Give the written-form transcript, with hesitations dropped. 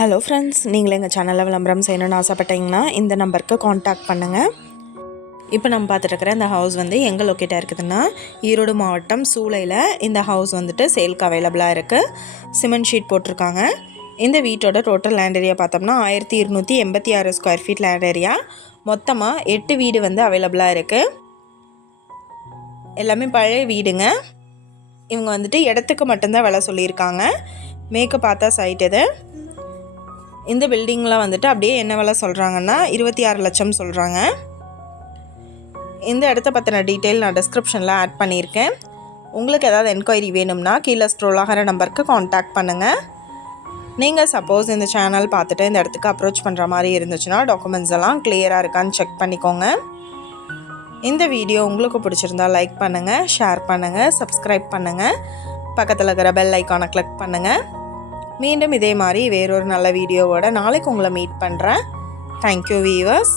Hello friends, நீங்களே எங்கள் சேனலில் விளம்பரம் செய்யணும்னு ஆசைப்பட்டீங்கன்னா இந்த நம்பருக்கு காண்டாக்ட் பண்ணுங்கள். இப்போ நம்ம பார்த்துட்டு இந்த ஹவுஸ் வந்து எங்கே லொக்கேட்டாக இருக்குதுன்னா ஈரோடு மாவட்டம் சூளையில் இந்த ஹவுஸ் வந்துட்டு சேல்க்கு அவைலபிளாக இருக்குது. சிமெண்ட் ஷீட் போட்டிருக்காங்க. இந்த வீட்டோட டோட்டல் லேண்ட் ஏரியா பார்த்தோம்னா 1286 ஸ்கொயர் ஃபீட் லேண்ட் ஏரியா. மொத்தமாக 8 வீடு வந்து அவைலபிளாக இருக்குது. எல்லாமே பழைய வீடுங்க. இவங்க வந்துட்டு இடத்துக்கு மட்டும்தான் விலை சொல்லியிருக்காங்க. மேற்கு பார்த்தா சைட் இது. இந்த பில்டிங்கில் வந்துட்டு அப்படியே என்ன விலை சொல்கிறாங்கன்னா 26 லட்சம் சொல்கிறாங்க. இந்த இடத்த பற்றின டீட்டெயில் நான் டிஸ்கிரிப்ஷனில் ஆட் பண்ணியிருக்கேன். உங்களுக்கு ஏதாவது என்கொயரி வேணும்னா கீழே ஸ்க்ரோல் ஆகிற நம்பருக்கு காண்டாக்ட் பண்ணுங்கள். நீங்கள் சப்போஸ் இந்த சேனல் பார்த்துட்டு இந்த இடத்துக்கு அப்ரோச் பண்ணுற மாதிரி இருந்துச்சுன்னா டாக்குமெண்ட்ஸ் எல்லாம் கிளியராக இருக்கான்னு செக் பண்ணிக்கோங்க. இந்த வீடியோ உங்களுக்கு பிடிச்சிருந்தா லைக் பண்ணுங்கள், ஷேர் பண்ணுங்கள், சப்ஸ்கிரைப் பண்ணுங்கள், பக்கத்தில் இருக்கிற பெல் ஐக்கானை கிளிக் பண்ணுங்கள். மீண்டும் இதே மாதிரி வேறொரு நல்ல வீடியோவோட நாளைக்கு உங்களை மீட் பண்ணுறேன். Thank you viewers.